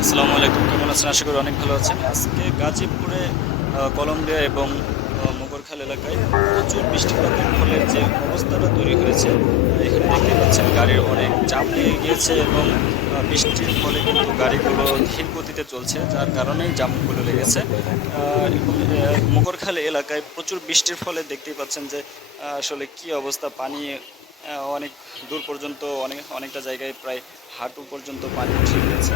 আসসালামু আলাইকুম, কেমন আছেন? আশা করি অনেক ভালো আছেন। আজকে গাজীপুরে কলম্বিয়া এবং মোগরখাল এলাকায় প্রচুর বৃষ্টিপাতের ফলে যে অবস্থাটা তৈরি হয়েছে, এখানে দেখতেই পাচ্ছেন গাড়ির অনেক জাম লেগে গিয়েছে এবং বৃষ্টির ফলে কিন্তু গাড়িগুলো ধীর গতিতে চলছে, যার কারণেই জামগুলো লেগেছে। এবং মোগরখাল এলাকায় প্রচুর বৃষ্টির ফলে দেখতেই পাচ্ছেন যে আসলে কি অবস্থা, পানি অনেক দূর পর্যন্ত, অনেকটা জায়গায় প্রায় হাঁটু পর্যন্ত পানি উঠে গিয়েছে।